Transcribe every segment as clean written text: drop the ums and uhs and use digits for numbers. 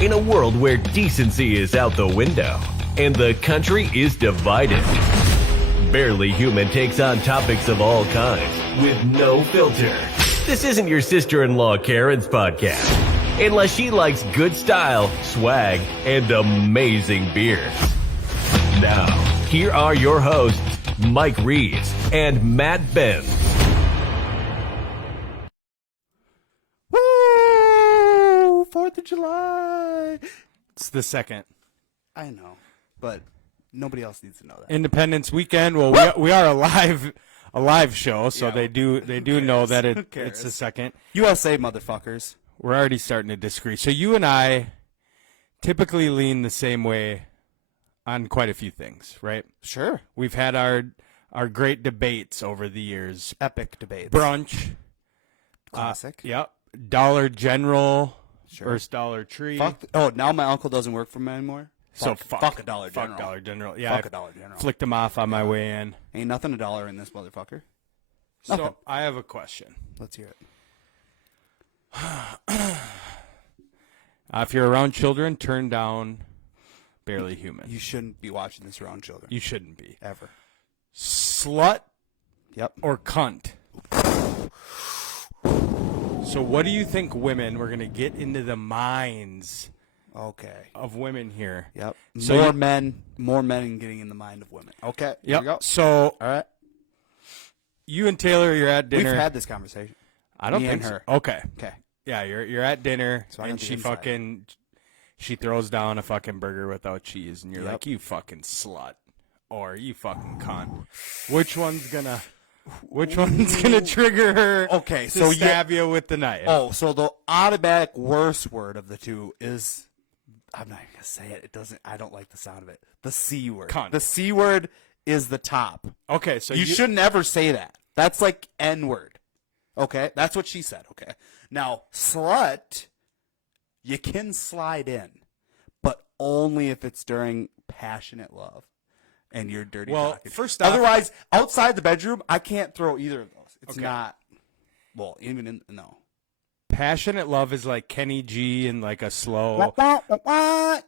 In a world where decency is out the window and the country is divided, Barely Human takes on topics of all kinds with no filter. This isn't your sister-in-law Karen's podcast, unless she likes good style, swag, and amazing beer. Now, here are your hosts, Mike Reeves and Matt Benz. Woo! 4th of July. It's the second. I know, but nobody else needs to know that. Independence weekend. Well, we are a live show, so Yeah. they do know that it's the second. USA, motherfuckers. We're already starting to disagree. So you and I typically lean the same way on quite a few things, right? Sure. We've had our great debates over the years. Epic debates. Brunch. Classic. Yep. Dollar General Sure. versus Dollar Tree. Now my uncle doesn't work for me anymore. Fuck a Dollar General. Fuck Dollar General. Yeah, Fuck a Dollar General. flicked him off on my way in. Ain't nothing a dollar in this motherfucker. So Nothing. I have a question. Let's hear it. If you're around children, turn down Barely Human. You shouldn't be watching this around children. You shouldn't be. Ever. Slut Yep. or cunt? So what do you think we're going to get into the minds Okay. of women here? Yep. So more men getting in the mind of women. Okay. Here we go. Yep. So All right. you and Taylor, you're at dinner. We've had this conversation. I don't me think and her. so. Okay. Okay. Yeah, you're at dinner So I and got the she inside. she throws down a fucking burger without cheese and you're Yep. like, "You fucking slut." Or "You fucking cunt." Which one's gonna trigger her Okay, to so stab you with the knife? Oh, so the automatic worst word of the two is, I'm not even gonna say it. It doesn't. I don't like the sound of it. The C word. Cunt. The C word is the top. Okay, so you shouldn't ever say that. That's like N word. Okay, that's what she said. Okay, now slut, you can slide in, but only if it's during passionate love, and you're dirty. Well, talking. first off- otherwise, outside the bedroom, I can't throw either of those. It's Okay. not. Well, even in no. passionate love is like Kenny G and like a slow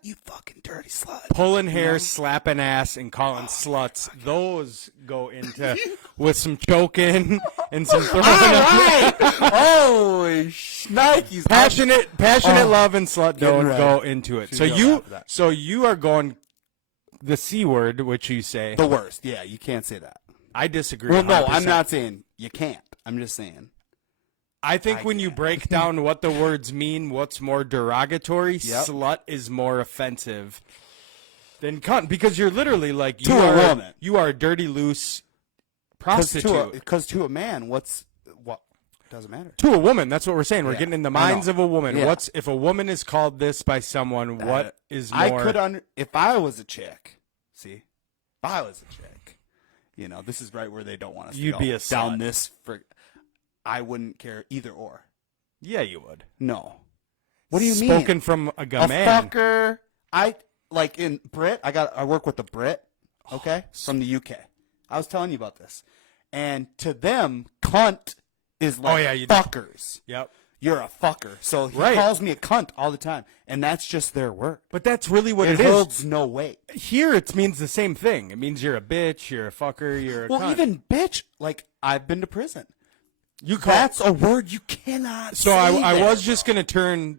You fucking dirty slut. pulling hair, slapping ass, and calling sluts. Those go into with some choking and some throwing up. Holy shnikes. Passionate love and slut don't ready. go into it. She's going after that. So you are going the C word, which you say. The worst. Yeah, you can't say that. I disagree. Well, no, 100%. I'm not saying you can't. I'm just saying. I think when you can't. break down what the words mean, what's more derogatory, Yep. slut is more offensive than cunt, because you're literally like To a woman. You are a dirty, loose prostitute. Because to a man, what doesn't matter. To a woman, that's what we're saying. We're Yeah, getting in the I minds know. of a woman. Yeah. What's if a woman is called this by someone? What is more? I could if I was a chick. See, if I was a chick, this is right where they don't want us. You'd to go. be a down slut. this. I wouldn't care either or. Yeah, you would. No. What do you mean? Spoken from a A man. fucker. I like in Brit. I work with a Brit. Okay, from the UK. I was telling you about this, and to them, cunt is like yeah, you do. fuckers. Yep. You're a fucker. So he Right. calls me a cunt all the time, and that's just their word. But that's really what It it is. holds no weight. Here, it means the same thing. It means you're a bitch, you're a fucker, you're a Well, cunt. even bitch. Like I've been to prison. You call. That's a word you cannot. So say I there, was just bro. gonna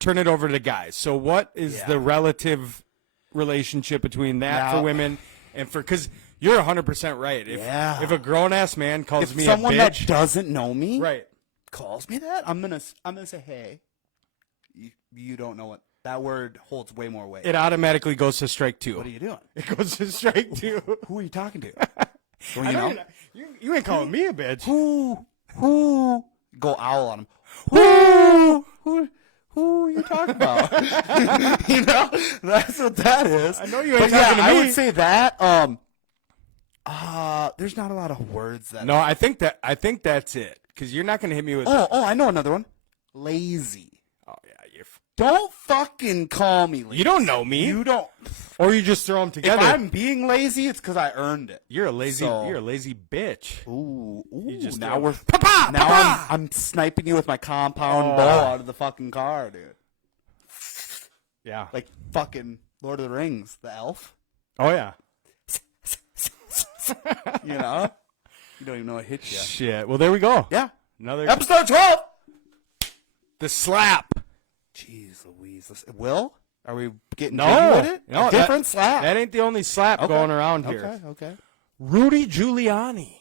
turn it over to the guys. So what is Yeah. the relative relationship between that Now- for women and for because you're 100% right. Yeah. If a grown ass man calls If me someone a that bitch, doesn't know me right? calls me that, I'm gonna say, hey, you don't know what that word holds way more weight. It automatically goes to strike two. What are you doing? It goes to strike two. Who are you talking to? Well, I you know know, you ain't calling me a bitch. who go owl on him? Who are you talking about? That's what that is. I know you ain't But talking to I me. would say that. There's not a lot of words that. No, I think that's it. Because you're not gonna hit me with. Oh, I know another one. Lazy. Oh yeah, you're. Don't fucking call me lazy. You don't know me. You don't. Or you just throw them If together. I'm being lazy, it's because I earned it. You're a lazy. So- You're a lazy bitch. Ooh, just now throw- we're Papa, now Papa! I'm sniping you with my compound Oh. bow out of the fucking car, dude. Yeah. Like fucking Lord of the Rings, the elf. Oh yeah. You know? You don't even know what hit you. Shit. Well, there we go. Yeah. Another Episode 12! the slap. Jeez Louise. Will? Are we getting No. jiggy with it? No, Different slap. That ain't the only slap Okay. going around here. Okay. Rudy Giuliani.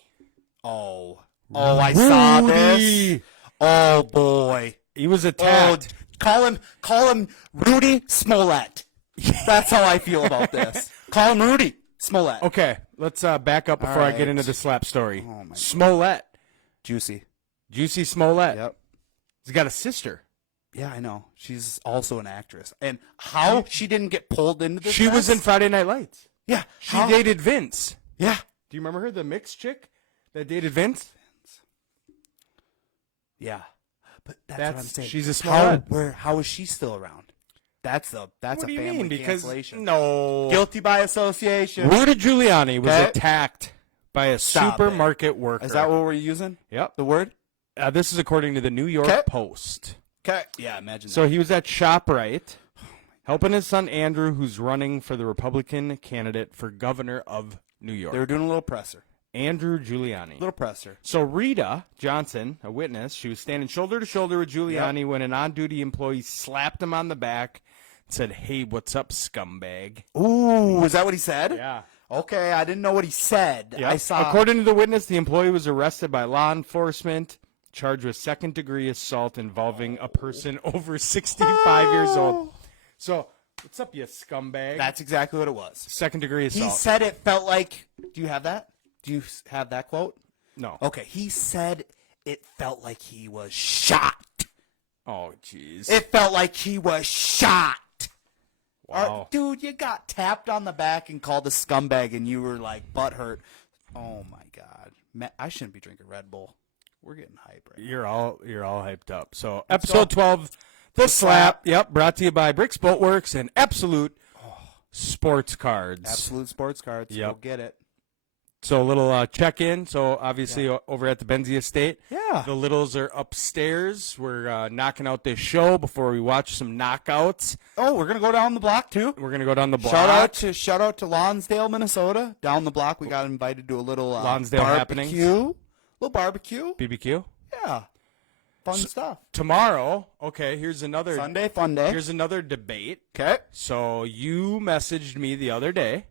Oh, I saw this. Rudy. Oh boy. He was Oh, attacked. call him Rudy Smollett. That's how I feel about this. Call him Rudy Smollett. Okay, let's back up before I get right. into the slap story. Oh, my God. Smollett. Juicy. Juicy Smollett. Yep. He's got a sister. Yeah, I know. She's also an actress. And how she didn't get pulled into this She was in mess? Friday Night Lights. Yeah. She how? dated Vince. Yeah. Do you remember her, the mixed chick that dated Vince? Yeah. But that's what I'm saying. She's a Smollett. How is she still around? That's What a do you family mean? Because cancellation. no. Guilty by association. Rudy Giuliani was Okay. attacked by a Stop supermarket worker. Is that what we're using? Yep. The word? This is according to the New York Okay. Post. Okay. Yeah, imagine So he was at ShopRite helping his son Andrew, who's running for the Republican candidate for governor of New York. They were doing a little presser. Andrew Giuliani. Little presser. So Rita Johnson, a witness, she was standing shoulder to shoulder with Giuliani when an on-duty employee slapped him on the back and said, "Hey, what's up, scumbag?" Ooh, is that what he said? Yeah. Okay, I didn't know what he said. Yep. I saw. According to the witness, the employee was arrested by law enforcement, charged with second-degree assault involving a person over 65 years old. So, what's up, you scumbag? That's exactly what it was. second-degree He assault. said it felt like. Do you have that? Do you have that quote? No. Okay, he said it felt like he was shot. Oh, jeez. It felt like he was shot. Wow. Dude, you got tapped on the back and called a scumbag, and you were like butthurt. Oh my God, I shouldn't be drinking Red Bull. We're getting hype right now. You're all hyped up. So, episode 12, The Slap. Yep, brought to you by Bricks Boatworks and Absolute Sports Cards. Absolute Sports Cards. Yep. Go get it. So a little check-in. So obviously over at the Benzie Estate, Yeah. the Littles are upstairs. We're knocking out this show before we watch some knockouts. Oh, we're gonna go down the block too. We're gonna go down the block. Shout out to Lonsdale, Minnesota. Down the block, we got invited to a little Lonsdale barbecue. happenings. Little barbecue. BBQ Yeah. Fun stuff. tomorrow. Okay, here's another. Sunday, fun day. Here's another debate. Okay. So you messaged me the other day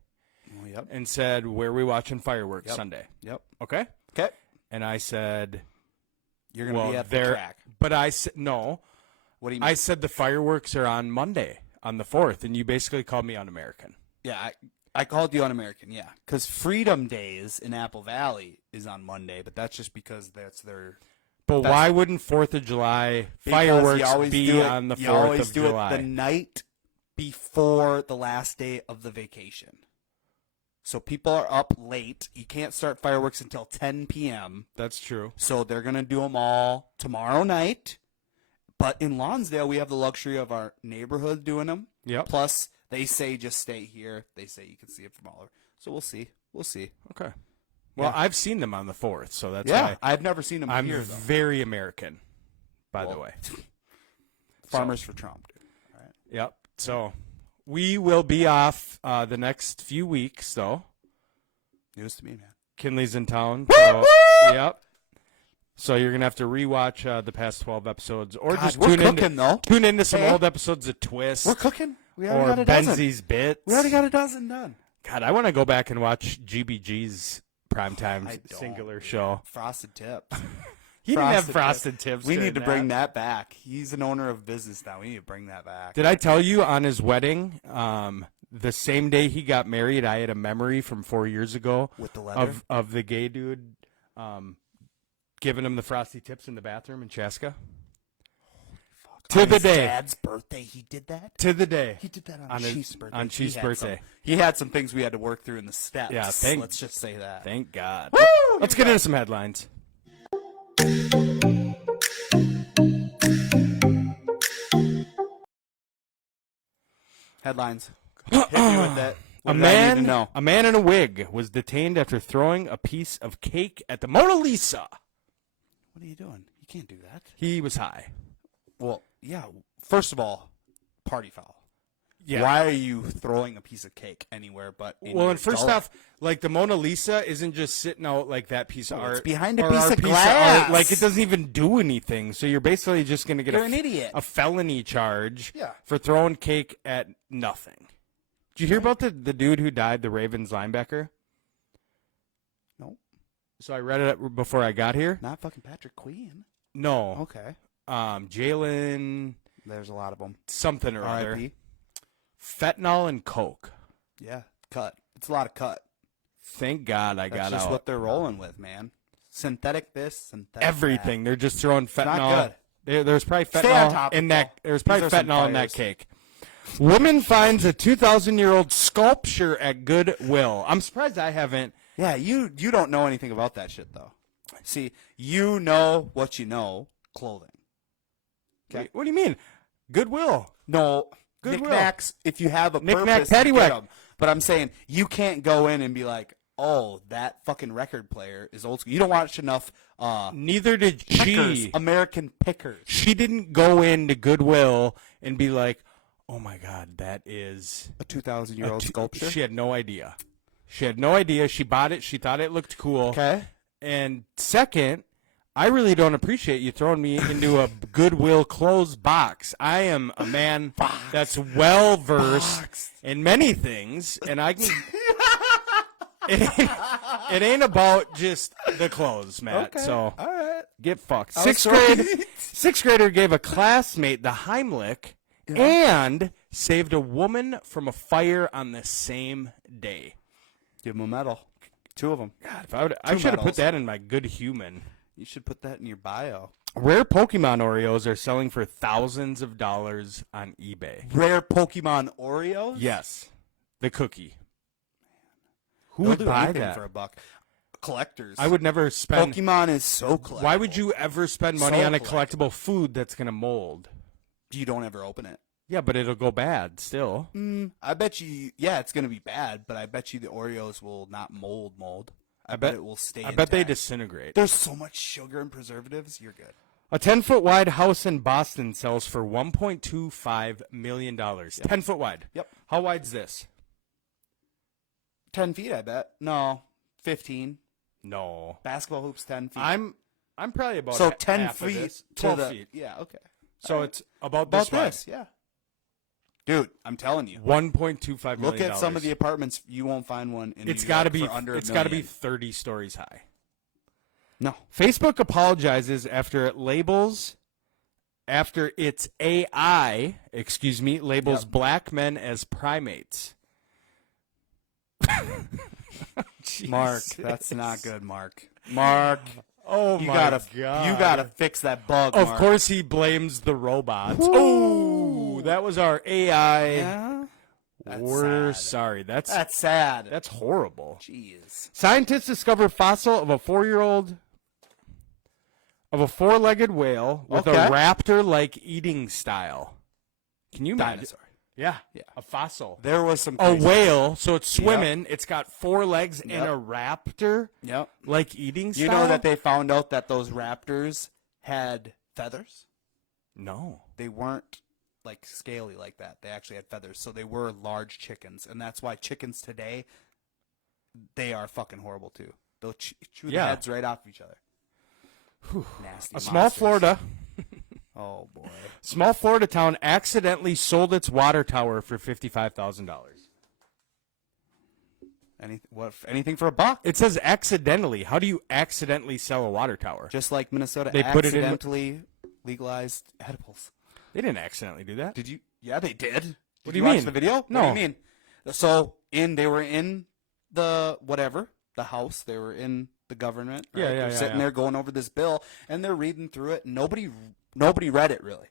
Oh, yep. and said, "Where are we watching fireworks Yep. Sunday?" Yep. Okay, Okay. and I said, You're gonna "Well, be at the there." track. But I said no. What do you mean? I said the fireworks are on Monday, on the 4th, and you basically called me un-American. Yeah, I called you un-American, yeah. Because Freedom Days in Apple Valley is on Monday, but that's just because that's their... But That's- why wouldn't 4th of July because you fireworks always be do it- on the you 4th always of do July? it the night before the last day of the vacation. So people are up late. You can't start fireworks until 10 p.m., That's true. so they're going to do them all tomorrow night. But in Lonsdale, we have the luxury of our neighborhood doing them. Yep. Plus, they say just stay here. They say you can see it from all over. So we'll see. We'll see. Okay. Well, Yeah. I've seen them on the 4th, so that's Yeah, why I've never seen them I'm here, though. very American, by the Well, way. Farmers for Trump, dude. All right. Yep. So we will be off the next few weeks, though. News to me, man. Kinley's in town. So, yep. So you're gonna have to rewatch the past 12 episodes, or God, just we're tune cooking, though. Tune into some Hey. old episodes of Twist We're cooking. We already or got a dozen. Benzie's Bits. We already got a dozen done. God, I want to go back and watch GBG's primetime I don't. singular show. Frosted Tips. He didn't have Frosted frosted tips. We during need to bring that back. He's an owner of business now. We need to bring that back. Did I tell you on his wedding, the same day he got married, I had a memory from 4 years ago With the letter? of the gay dude giving him the frosty tips in the bathroom in Chaska. To On the his day. Dad's birthday, he did that? To the day. He did that on, On his- Chief's birthday. on Chief's He had birthday. some- he had some things we had to work through in the steps. Yeah, Let's just say that. Thank God. Woo! Let's get into some headlines. Headlines. Hit me with that. What did I need to know? A man in a wig was detained after throwing a piece of cake at the Mona Lisa. What are you doing? You can't do that. He was high. Well, yeah. First of all, party foul. Yeah. Why are you throwing a piece of cake anywhere but in Well, your and first gullet? off, like the Mona Lisa isn't just sitting out like that piece of No, art. it's behind a or piece our of glass. Like it doesn't even do anything. So you're basically just going to get You're an idiot. a felony charge Yeah. for throwing cake at nothing. Did you hear about the dude who died, the Ravens linebacker? No, So I read it before I got here. not fucking Patrick Queen. No. Okay. Jalen There's a lot of them. something or other. R.I.P. Fentanyl and coke. Yeah, cut. It's a lot of cut. Thank God I That's got just out. what they're rolling with, man. Synthetic this, synthetic Everything. They're just throwing fentanyl. not good. There's probably Stay on fentanyl topic, in that. though. There's probably These are some fentanyl in that fires. cake. Woman finds a 2,000-year-old sculpture at Goodwill. I'm surprised I haven't. Yeah, you don't know anything about that shit though. See, you know what you know. Clothing. Okay. What do you mean? Goodwill. No, Goodwill. knickknacks. If you have a Knick-knack, purpose, paddywhack. get 'em. But I'm saying you can't go in and be like, "Oh, that fucking record player is old school." You don't watch enough. Neither did Pickers, she. American Pickers. She didn't go into Goodwill and be like, "Oh my God, that is A 2,000-year-old sculpture. She had no idea. She had no idea. She bought it. She thought it looked cool. Okay. And second, I really don't appreciate you throwing me into a Goodwill clothes box. I am a man that's well versed in many things, and I can. It ain't about just the clothes, Matt. Okay. So All right. get fucked. I was Sixth grader gave a classmate the Heimlich and saved a woman from a fire on the same day. Give him a medal. 2 of them. God, if I should have put medals. that in my good human. You should put that in your bio. Rare Pokemon Oreos are selling for thousands of dollars on eBay. Rare Pokemon Oreos. Yes, the cookie. Who They'll would do buy anything that? for a buck? Collectors. I would never spend. Pokemon is so collectible. Why would you ever spend money So on a collectible. collectible food that's gonna mold? You don't ever open it. Yeah, but it'll go bad still. I bet you. Yeah, it's gonna be bad, but I bet you the Oreos will not mold. I bet it will stay. I bet they intact. disintegrate. There's so much sugar and preservatives. You're good. A 10-foot wide house in Boston sells for $1.25 million. 10 foot wide. Yep. How wide's this? 10 feet, I bet. No, 15. No. Basketball hoops, 10 feet. I'm probably about so ha- 10 half of feet this. to 12 the. feet. Yeah. Okay. So it's about About this wide. this, yeah. Dude, I'm telling you. $1.25 million. Look at some of the apartments. You won't find one in It's New got to York be. for under It's $1 got to be million. 30 stories high. No. Facebook apologizes after its AI, labels black men as primates. Mark, that's not good, Mark. Mark, Oh you my gotta, God. you gotta fix that bug. Of Mark. course, he blames the robots. Oh, that was our AI. Yeah. That's We're sad. sorry. That's sad. that's horrible. Jeez. Scientists discover fossil of a 4-legged whale with Okay. a raptor-like eating style. Can you imagine? Dinosaur. Yeah, Yeah. a fossil. There was some. A crazy- whale, so it's swimming. It's got 4 legs and Yep. a raptor-like Yep. eating You style. know that they found out that those raptors had feathers? No. They weren't like scaly like that. They actually had feathers. So they were large chickens. And that's why chickens today, they are fucking horrible too. They'll chew the Yeah. heads right off each other. Nasty A small monsters. Florida town accidentally sold its water tower for $55,000. Anything for a buck? It says accidentally. How do you accidentally sell a water tower? Just like Minnesota They put it in- accidentally legalized edibles. They didn't accidentally do that. Did you? Yeah, they did. Did What do you watch mean? the video? No. What do you mean? So they were in the house. They were in the government. Right? Yeah, yeah, They're yeah, sitting yeah. there going over this bill, and they're reading through it. Nobody read it really.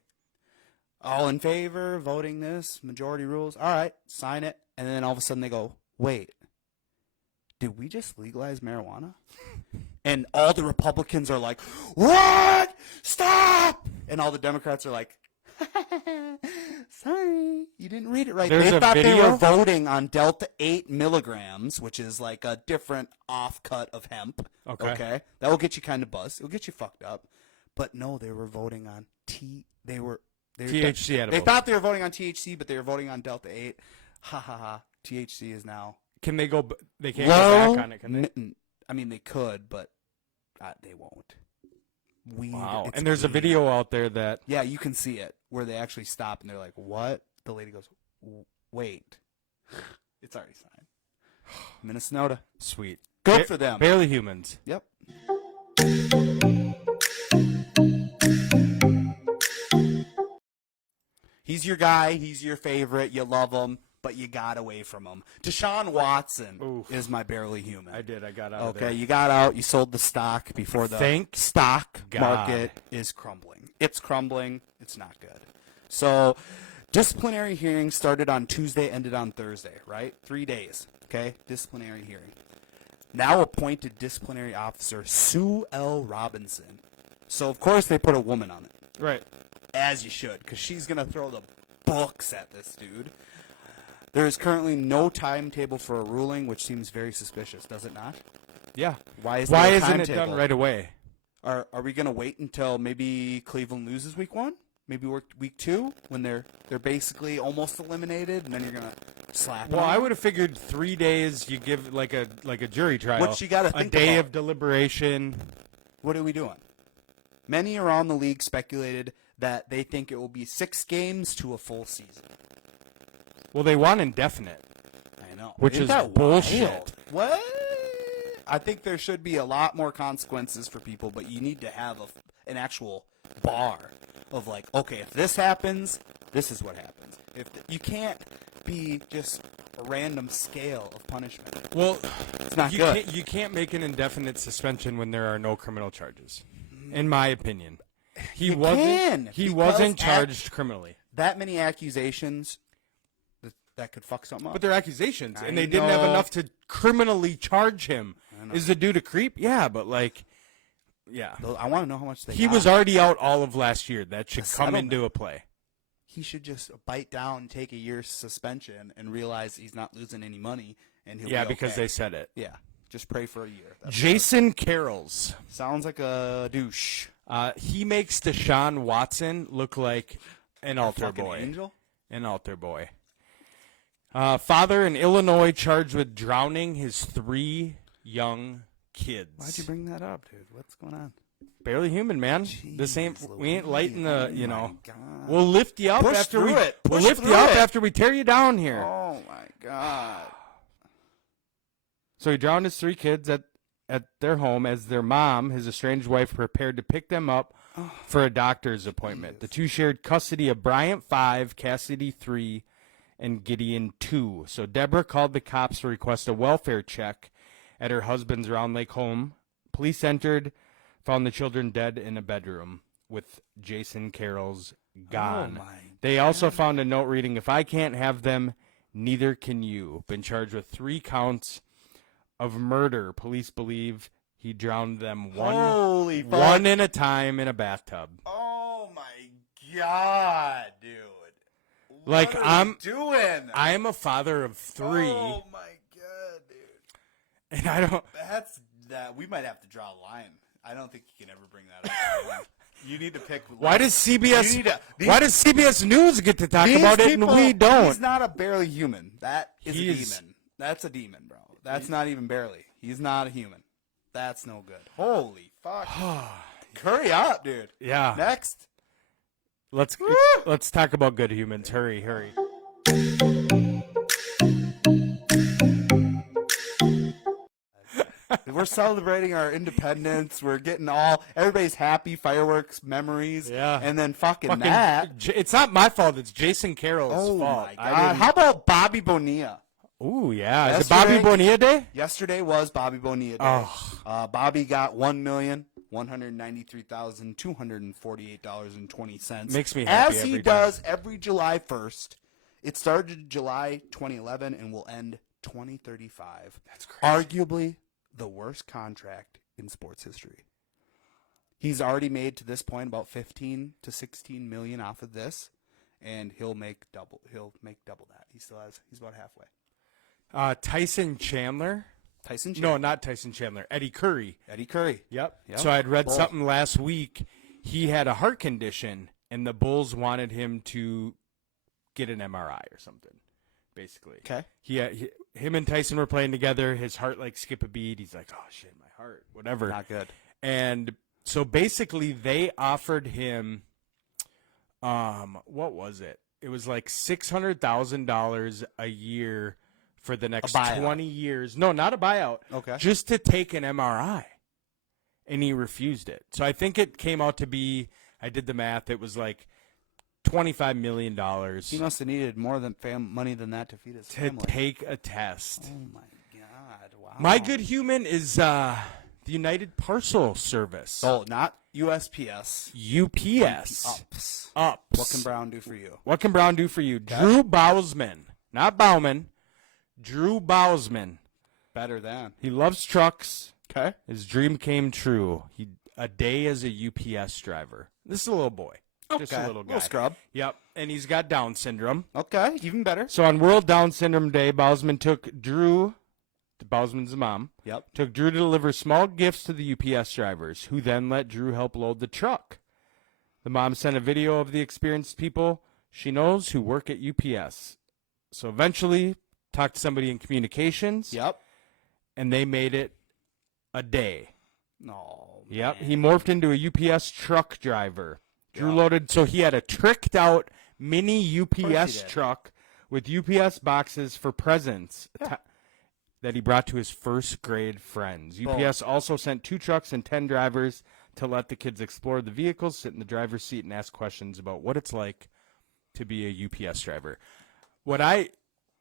All in favor, voting this, majority rules. All right, sign it. And then all of a sudden they go, wait, did we just legalize marijuana? And all the Republicans are like, what? Stop! And all the Democrats are like, sorry, you didn't read it right. There's They a thought they video? were voting on Delta 8 milligrams, which is like a different offcut of hemp. Okay. That will get you kind of buzzed. It'll get you fucked up. But no, they were voting on THC They edibles. thought they were voting on THC, but they were voting on Delta 8. Ha ha ha. THC is now Can they go? They can't low. go back on it, can they? I mean, they could, but they won't. Weed. Wow. It's And there's a weed. video out there that Yeah, you can see it where they actually stop and they're like, "What?" The lady goes, "Wait, it's already signed." Minnesota, sweet. good for them. Barely humans. Yep. He's your guy. He's your favorite. You love him, but you got away from him. Deshaun Watson Oof. is my barely human. I did. I got out of there. Okay, you got out. You sold the stock before the Thank stock God. market is crumbling. It's crumbling. It's not good. So, disciplinary hearing started on Tuesday, ended on Thursday, right? 3 days. Okay, disciplinary hearing. Now appointed disciplinary officer Sue L. Robinson. So, of course, they put a woman on it. Right. As you should, because she's going to throw the books at this dude. There is currently no timetable for a ruling, which seems very suspicious, does it not? Yeah. Why isn't it done right away? Are we going to wait until maybe Cleveland loses week 1? Maybe week 2 when they're basically almost eliminated, and then you're going to slap Well, them? I would have figured 3 days. You give like a jury trial. What you gotta a think day about. of deliberation. What are we doing? Many around the league speculated that they think it will be 6 games to a full season. Well, they want indefinite. I know. Which Isn't is that bullshit. wild? What? I think there should be a lot more consequences for people, but you need to have an actual bar of like, okay, if this happens, this is what happens. You can't be just a random scale of punishment. Well, It's not you good. you can't make an indefinite suspension when there are no criminal charges. In my opinion, he wasn't because charged criminally. That many accusations that could fuck something up. But they're accusations, I and they didn't have know. enough to criminally charge him. Is the dude a creep? Yeah, but like, yeah. I want to know how much they He got. was already out all of last year. That should The come settlement. into a play. He should just bite down, take a year's suspension, and realize he's not losing any money, and he'll Yeah, be because okay. they said it. Yeah, just pray for a year. That's Jason Carrolls. sounds like a douche. He makes Deshaun Watson look like an altar Fucking boy. angel. An altar boy. Father in Illinois charged with drowning his 3 young kids. Why'd you bring that up, dude? What's going on? Barely human, man. This ain't. Jeez We ain't lighting the. Louise. You Oh know. my God. We'll lift you up Push after through we. it. We'll Push lift you through up it. after we tear you down here. Oh my God. So he drowned his 3 kids at their home as their mom, his estranged wife, prepared to pick them up for a doctor's appointment. The 2 shared custody of Bryant 5, Cassidy 3, and Gideon 2. So Deborah called the cops to request a welfare check at her husband's Round Lake home. Police entered, found the children dead in a bedroom with Jason Carroll's gone. Oh, my They also found a note reading, "If I can't have them, neither can you." Been charged with 3 counts of murder. Police believe he drowned them Holy fuck. one at a time in a bathtub. Oh my God, dude. Like, what are I'm- you doing? I am a father of 3, Oh my God, dude. and I don't. That's that. We might have to draw a line. I don't think you can ever bring that up. You need to pick. Why does CBS? You need to- these- why does CBS News get to talk These about it people- and we don't? He's not a barely human. That is a He's- demon. That's a demon, bro. That's not even barely. He's not a human. That's no good. Holy fuck. Hurry up, dude. Yeah. Next. Let's talk about good humans. Hurry, hurry. We're celebrating our independence. We're getting everybody's happy fireworks memories. Yeah. And then fucking that. It's not my fault. It's Jason Carroll's Oh fault. my God. How about Bobby Bonilla? Ooh, yeah. Is it Bobby Yesterday- Bonilla Day? Yesterday was Bobby Bonilla Day. Bobby got $1,193,248.20. Makes me happy as he every does every July 1st. It started July 2011 and will end 2035. That's crazy. Arguably the worst contract in sports history. He's already made to this point about 15 to 16 million off of this, and he'll make double. He'll make double that. He's about halfway. Tyson Chandler. Tyson No, not Tyson Chandler. Eddie Curry. Eddie Curry. Yep. Yep. So I'd read Both. something last week. He had a heart condition, and the Bulls wanted him to get an MRI or something, basically. Okay. Him and Tyson were playing together. His heart like skip a beat. He's like, oh shit, my heart, whatever. Not good. And so basically, they offered him, what was it? It was like $600,000 a year for the next 20 years. No, not a buyout. Okay. Just to take an MRI. And he refused it. So I think it came out to be, I did the math, it was like $25 million He must have needed more than money than that to feed his to family. take a test. Oh my God! Wow. My good human is the United Parcel Service. Oh, not USPS. UPS. Ups. Ups. What can Brown do for you? What can Brown do for you? Drew Bousman. Not Bauman. Drew Bousman. Better than. He loves trucks. Okay. His dream came true. A day as a UPS driver. This is a little boy. Just a little guy. Little scrub. Yep. And he's got Down syndrome. Okay, even better. So on World Down Syndrome Day, Bousman took Drew, Bousman's mom, Yep. took Drew to deliver small gifts to the UPS drivers, who then let Drew help load the truck. The mom sent a video of the experienced people she knows who work at UPS. So eventually, talked to somebody in communications, Yep. and they made it a day. No. Yep. He morphed into a UPS truck driver. Drew Yeah. loaded, so he had a tricked out mini he UPS did. truck with UPS boxes for presents that he brought to his first grade friends. UPS also sent 2 trucks and 10 drivers to let the kids explore the vehicles, sit in the driver's seat, and ask questions about what it's like to be a UPS driver.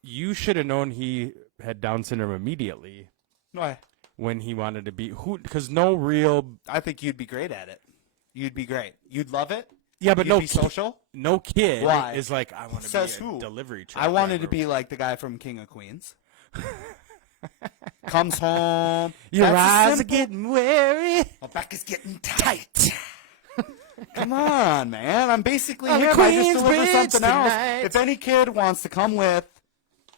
You should have known he had Down syndrome immediately Why? when he wanted to be because no real. I think you'd be great at it. You'd be great. You'd love it. Yeah, but You'd no be social. No kid Why? is like, I want to Says be a who? delivery truck I wanted to driver. be like the guy from King of Queens. Comes home. Your That's eyes are simple. getting weary. My back is getting tight. Come on, man. I'm basically On him. I just Queensbridge deliver something tonight. else. If any kid wants to come with,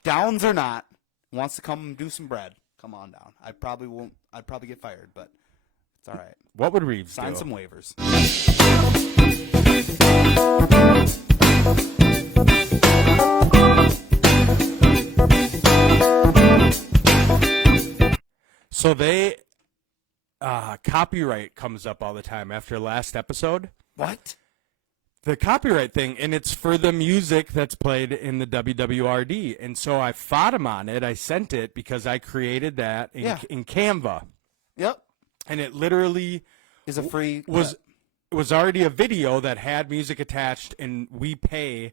Downs or not, wants to come do some bread, come on down. I probably won't. I'd probably get fired, but it's all right. What would Reeves Sign do? some waivers. So they copyright comes up all the time after last episode. What? The copyright thing, and it's for the music that's played in the WWRD. And so I fought him on it. I sent it because I created that in Canva. Yep. And it literally Is a free was already a video that had music attached, and we pay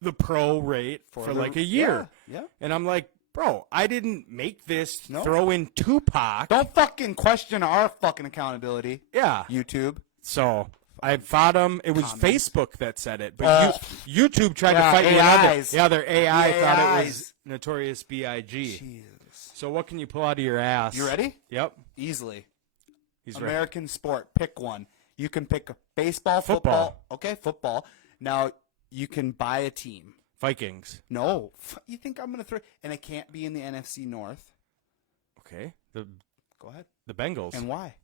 the pro rate for like a year. Yeah. And I'm like, bro, I didn't make this. No. Throw in Tupac. Don't fucking question our fucking accountability. Yeah. YouTube. So I fought him. It was Comments. Facebook that said it, but YouTube tried to fight me AIs. another. Yeah, their AI The thought it AIs. was Notorious B.I.G. Jesus. So what can you pull out of your ass? You ready? Yep. Easily. He's ready. American sport. Pick one. You can pick baseball, Football. football. Okay, football. Now you can buy a team. Vikings. No, you think I'm gonna throw? And it can't be in the NFC North. Okay. The Go ahead. Bengals. And why?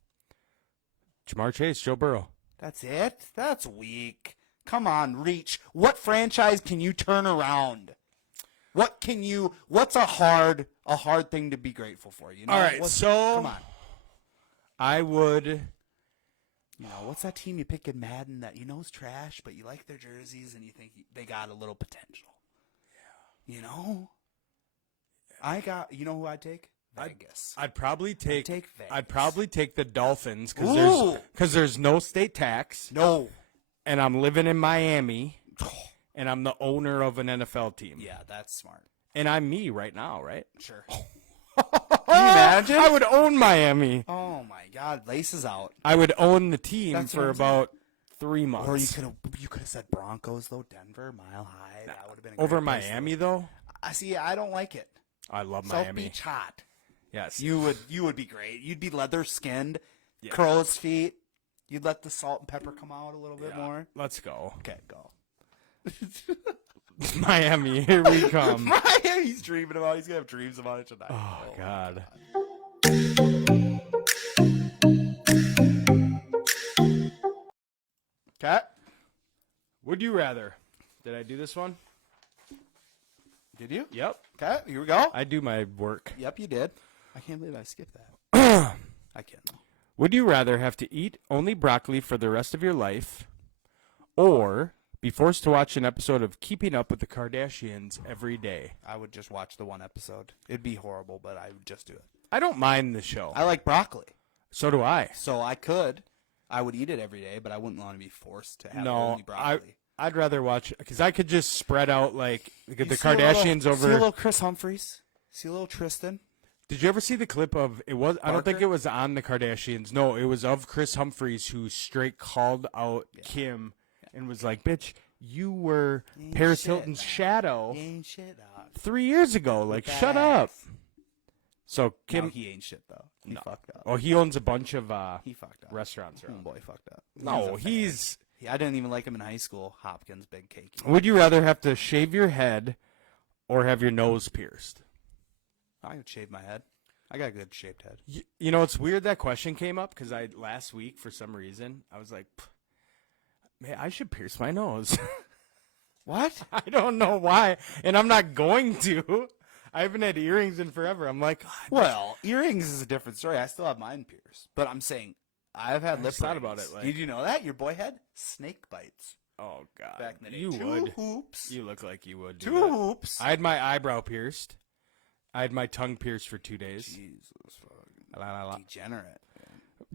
Jamar Chase, Joe Burrow. That's it. That's weak. Come on, reach. What franchise can you turn around? What can you? What's a hard thing to be grateful for? You know. All right, so come on. I would. You know, what's that team you pick in Madden that you know is trash, but you like their jerseys and you think they got a little potential? Yeah. You know? You know who I'd take? Vegas. I'd probably take. take Vegas. I'd probably take the Dolphins Ooh. because there's no state tax, No. and I'm living in Miami, and I'm the owner of an NFL team, Yeah, that's smart. and I'm me right now, right? Sure. Can you imagine? I would own Miami. Oh my God, laces out. I would own the team That's for what I'm about 3 months. Or you could have said Broncos though, Denver, Mile High. That would have been a Over great place Miami though. to- I see. I don't like it. I love South Miami. Beach hot. Yes. You would be great. You'd be leather skinned, Yeah. crow's feet. You'd let the salt and pepper come out a little bit more. Let's go. Okay, go. Miami, here we come. He's dreaming about. He's gonna have dreams about it tonight. Oh God. Okay. Would you rather? Did I do this one? Did you? Yep. Okay, here we go. I do my work. Yep, you did. I can't believe I skipped that. I can't. Would you rather have to eat only broccoli for the rest of your life or be forced to watch an episode of Keeping Up with the Kardashians every day? I would just watch the one episode. It'd be horrible, but I would just do it. I don't mind the show. I like broccoli, So do I. so I would eat it every day, but I wouldn't want to be forced to have No, only broccoli. I'd rather watch because I could just spread out like the You see a Kardashians little, over. See a little Chris Humphries. See a little Tristan. Did you ever see the clip of it? Was I don't think Barker? it was on the Kardashians. No, it was of Chris Humphries who straight called out Kim and was like, "Bitch, you were Ain't Paris shit, Hilton's dog. shadow Ain't shit, dog. 3 years ago. Like, that shut up." ass. So Kim, No, he ain't shit though. He fucked up. oh, he owns a bunch of He fucked up. restaurants. Around. Homeboy fucked up. No, a he's. fag. I didn't even like him in high school. Hopkins, big cake. Would you rather have to shave your head or have your nose pierced? I would shave my head. I got a good shaped head. You know, it's weird that question came up because last week for some reason I was like, man, I should pierce my nose. What? I don't know why, and I'm not going to. I haven't had earrings in forever. I'm like, Well, earrings is a different story. I still have mine pierced, but I'm saying I've had lip just thought rings. about it, like- Did you know that your boy had snake bites oh god, back in the day? you Two would. hoops. You look like you would. Do Two that. hoops. I had my eyebrow pierced. I had my tongue pierced for 2 days. Jesus, fucking La, la, la. degenerate.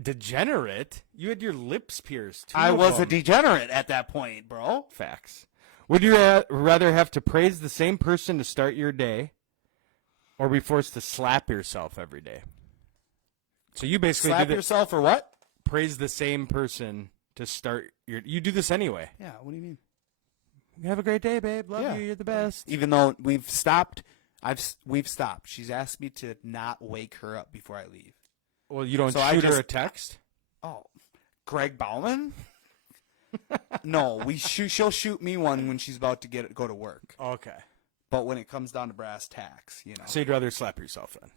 Degenerate? You had your lips pierced. Two I of was a them. degenerate at that point, bro. Facts. Would you rather have to praise the same person to start your day or be forced to slap yourself every day? So you basically Slap do yourself or what? praise the same person to start your. You do this anyway. Yeah. What do you mean? Have a great day, babe. Love Yeah. you. You're the best. Even though we've stopped, we've stopped. She's asked me to not wake her up before I leave. Well, you don't So I shoot her just- a text. Oh, Greg Bauman? No, she'll shoot me one when she's about to go to work. Okay. But when it comes down to brass tacks, you know. So you'd rather slap yourself then?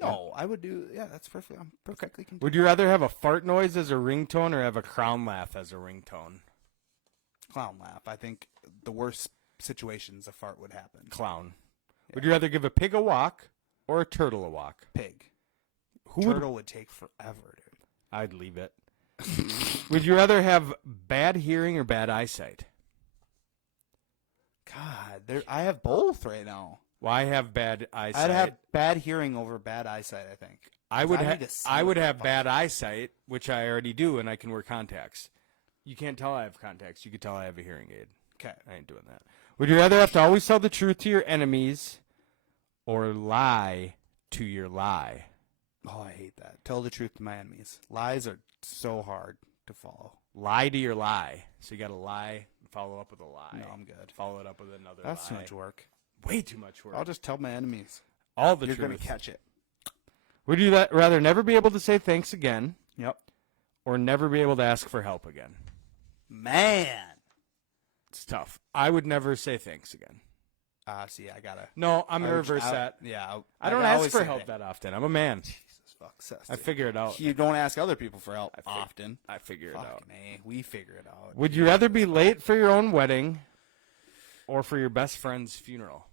No, I would do. Yeah, that's perfect. I'm perfectly content. Would you rather have a fart noise as a ringtone or have a clown laugh as a ringtone? Clown laugh. I think the worst situations a fart would happen. Clown. Would you rather give a pig a walk or a turtle a walk? Pig. Who would? Turtle would take forever, dude. I'd leave it. Would you rather have bad hearing or bad eyesight? God, I have both right now. Well, I have bad eyesight. I'd have bad hearing over bad eyesight, I think. I would I need to see I what would the have fuck bad eyesight, which I already do, and I can wear contacts. You can't tell I have contacts. You can tell I have a hearing aid. Okay. I ain't doing that. Would you rather have to always tell the truth to your enemies or lie to your lie? Oh, I hate that. Tell the truth to my enemies. Lies are so hard to follow. Lie to your lie. So you got to lie and follow up with a lie. No, I'm good. Follow it up with another That's too lie. much work. Way too much work. I'll just tell my enemies. All the You're truth. going to catch it. Would you rather never be able to say thanks again Yep. or never be able to ask for help again? Man. It's tough. I would never say thanks again. See, I got to. No, I'm going to reverse that. Yeah. I don't ask for help that often. I'm a man. Jesus fuck, sus, I dude. figure it out. You don't ask other people for help I often. I figure it out. Fucking A, we figure it out. Would you rather be late for your own wedding or for your best friend's funeral?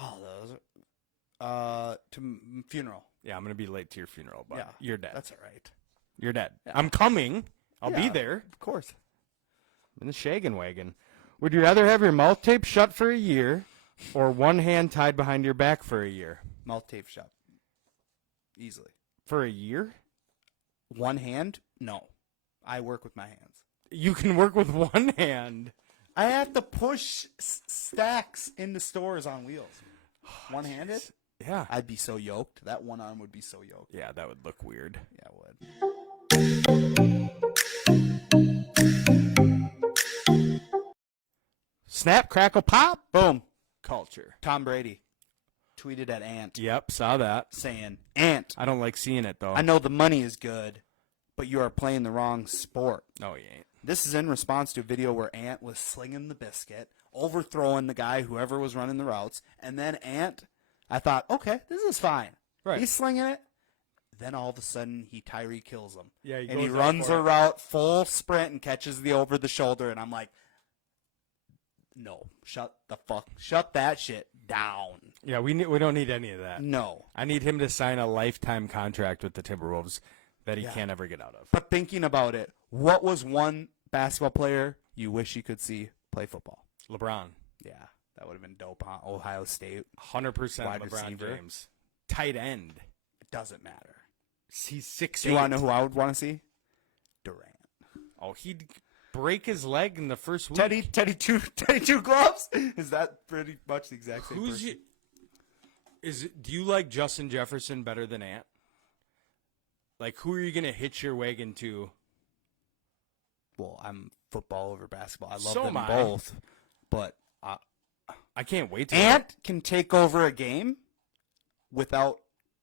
Oh, those funeral. Yeah, I'm going to be late to your funeral, but Yeah, you're dead. That's all right. You're dead. Yeah. I'm coming. I'll be Yeah, there Of course. in the shaggin' wagon. Would you rather have your mouth taped shut for a year or one hand tied behind your back for a year? Mouth tape shut. Easily. For a year? One hand? No. I work with my hands. You can work with one hand. I have to push stacks into stores on wheels. One-handed? Yeah. I'd be so yoked. That one arm would be so yoked. Yeah, that would look weird. Yeah, it would. Snap, crackle, pop. Boom. Culture. Tom Brady tweeted at Ant Yep, saw that. saying, Ant, I don't like seeing it, though. I know the money is good, but you are playing the wrong sport. No, he ain't. This is in response to a video where Ant was slinging the biscuit, overthrowing the guy, whoever was running the routes, and then Ant, I thought, okay, this is fine. Right. He's slinging it. Then all of a sudden, Tyree kills him. Yeah, and he goes up runs for a it. route, full sprint, and catches the over the shoulder. And I'm like, no, shut that shit down. Yeah, we don't need any of that. No. I need him to sign a lifetime contract with the Timberwolves that he can't ever get out of. But thinking about it, what was one basketball player you wish you could see play football? LeBron. Yeah, that would have been dope, huh? Ohio State. 100% Wide LeBron receiver. James. Tight end. It doesn't matter. He's 6'8". Do you want to know who I would want to see? Durant. Oh, he'd break his leg in the first week. Teddy two gloves? Is that pretty much the exact same Who's person? you? Do you like Justin Jefferson better than Ant? Like, who are you gonna hitch your wagon to? Well, I'm football over basketball. I love So them am I. both. But I can't wait to. Ant can take over a game without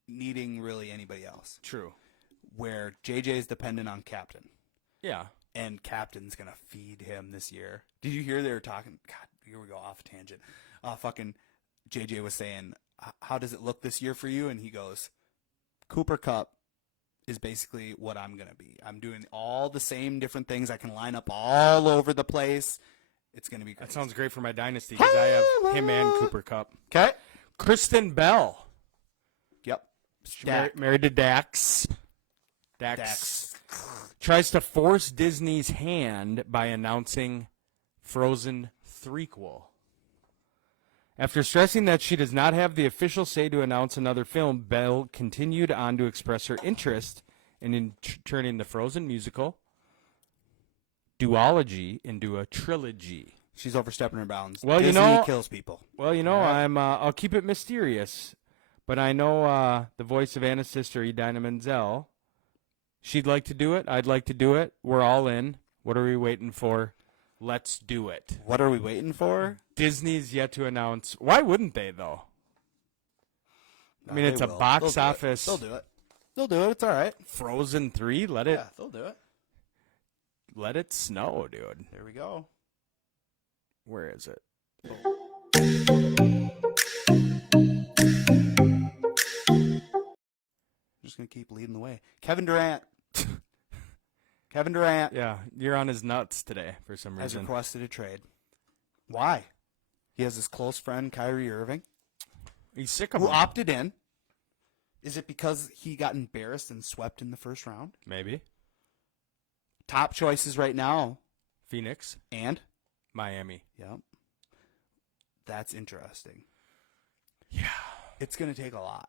needing really anybody else. True. Where JJ is dependent on captain. Yeah. And captain's going to feed him this year. Did you hear they were talking? God, here we go off tangent. Fucking JJ was saying, how does it look this year for you? And he goes, Cooper Kupp is basically what I'm going to be. I'm doing all the same different things. I can line up all over the place. It's going to be great. That sounds great for my dynasty because I have him and Cooper Kupp. Okay. Kristen Bell. Yep. Married to Dax. Dax tries to force Disney's hand by announcing Frozen threequel. After stressing that she does not have the official say to announce another film, Bell continued on to express her interest in turning the Frozen musical duology into a trilogy. She's overstepping her bounds. Well, Disney kills people. Well, I'll keep it mysterious, but I know the voice of Anna's sister, Idina Menzel. She'd like to do it. I'd like to do it. We're all in. What are we waiting for? Let's do it. What are we waiting for? Disney's yet to announce. Why wouldn't they, though? I mean, it's a box office. They'll do it. They'll do it. It's all right. Frozen 3? Yeah, they'll do it. Let it snow, dude. There we go. Where is it? I'm just going to keep leading the way. Kevin Durant. Kevin Durant Yeah, you're on his nuts today for some has reason. requested a trade. Why? He has his close friend, Kyrie Irving, He's sick of who him. opted in. Is it because he got embarrassed and swept in the first round? Maybe. Top choices right now. Phoenix, And? Miami. Yep. That's interesting. Yeah. It's going to take a lot.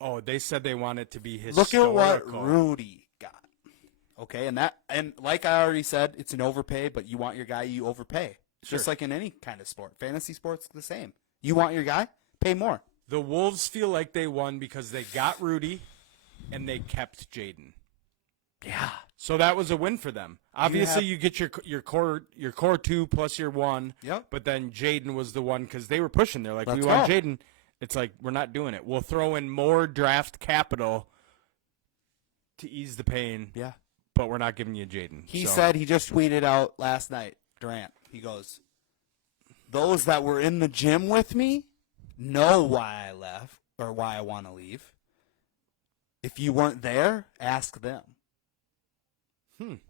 Oh, they said they want it to be Look historical. at what Rudy got. Okay, and like I already said, it's an overpay, but you want your guy, you overpay. Just Sure. like in any kind of sport. Fantasy sports the same. You want your guy, pay more. The Wolves feel like they won because they got Rudy and they kept Jaden. Yeah. So that was a win for them. Obviously, you get your core two plus your one. Yep. But then Jaden was the one because they were pushing. They're like, Let's we want go. Jaden. It's like, we're not doing it. We'll throw in more draft capital to ease the pain. Yeah. But we're not giving you Jaden. He So- said, he just tweeted out last night, Durant, he goes, those that were in the gym with me know why I left or why I want to leave. If you weren't there, ask them.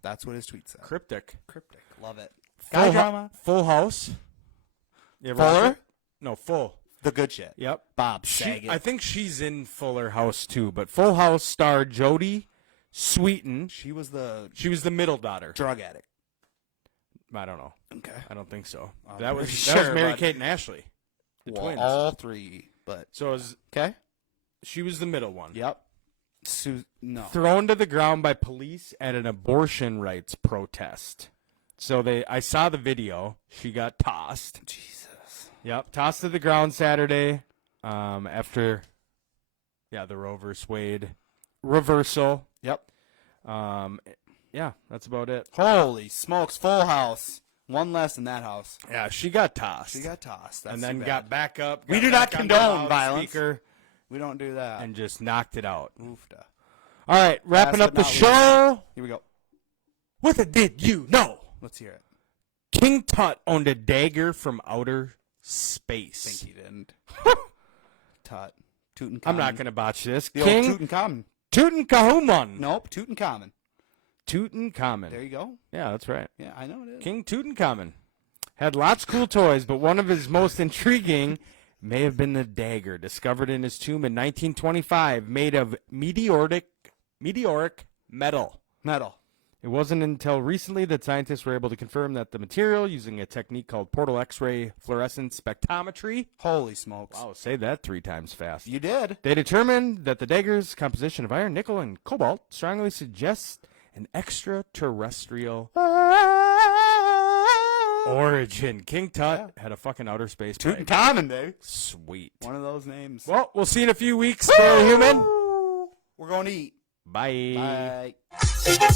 That's what his tweet said. Cryptic. Cryptic. Love it. Guy drama. Full House. You ever Fuller? watch it? No, Full. The good shit. Yep. Bob Saget. I think she's in Fuller House too, but Full House star Jodie Sweetin. She was the She was the middle daughter. drug addict. I don't know. Okay. I don't think so. I'm That was pretty sure, Mary bud. Kate and Ashley, the Well, twins. all three, but So it was, okay. she was the middle one. Yep. No. Thrown to the ground by police at an abortion rights protest. So I saw the video. She got tossed. Jesus. Yep, tossed to the ground Saturday after, the Roe vs. Wade reversal. Yep. Yeah, that's about it. Holy smokes! Full house. One less in that house. Yeah, she got tossed. She got tossed. That's and then too got bad. back up. We got do not back on the condone violence. loudspeaker, We don't do that. and just knocked it out. Oofda. All right, wrapping Last up but the not show. Here we go. What the did you know? Let's hear it. King Tut owned a dagger from outer space. Think he didn't. Tut. Tutankhamun. I'm not going to botch this. The King old Tutankhamun. Tutankhamun. Nope, Tutankhamun. Tutankhamun. There you go. Yeah, that's right. Yeah, I know it is. King Tutankhamun had lots of cool toys, but one of his most intriguing may have been the dagger discovered in his tomb in 1925, made of meteoric metal. Metal. It wasn't until recently that scientists were able to confirm that the material, using a technique called portal X-ray fluorescence spectrometry. Holy smokes. Wow, say that 3 times fast. You did. They determined that the dagger's composition of iron, nickel, and cobalt strongly suggests an extraterrestrial origin. King Tut had a fucking outer space pipe. Tutankhamun, baby. Sweet. One of those names. Well, we'll see you in a few weeks, Barely Human. We're going to eat. Bye. Bye.